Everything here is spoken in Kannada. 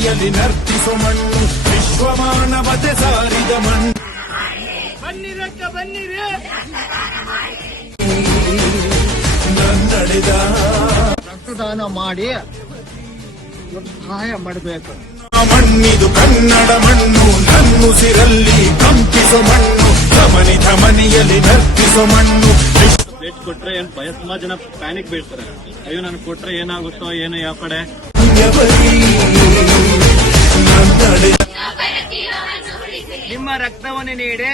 ಮನೆಯಲ್ಲಿ ನರ್ತಿಸೋ ಮಣ್ಣು ವಿಶ್ವಮಾನವತೆ ಸಾರಿದ ಮಣ್ಣು. ಬನ್ನಿರಕ್ಕ ಬನ್ನಿರಿ ನನ್ನಡೆದ ರಕ್ತದಾನ ಮಾಡಿ ಸಹಾಯ ಮಾಡಬೇಕು. ಮಣ್ಣಿದು ಕನ್ನಡ ಮಣ್ಣು ನನ್ನುಸಿರಲ್ಲಿ ಕಂಪಿಸೋ ಮಣ್ಣು ಧಮನಿ ಧಮನಿಯಲ್ಲಿ ನರ್ತಿಸೋ ಮಣ್ಣು. ಪ್ಲೇಟ್ ಕೊಟ್ರೆ ಏನ್ ತುಂಬಾ ಜನ ಪ್ಯಾನಿಕ್ ಬೀಳ್ತಾರೆ. ಅಯ್ಯೋ ನನ್ಗೆ ಕೊಟ್ರೆ ಏನಾಗುತ್ತೋ ಏನು ಯಾವ ಕಡೆ. ನಿಮ್ಮ ರಕ್ತವನ್ನು ನೀಡಿ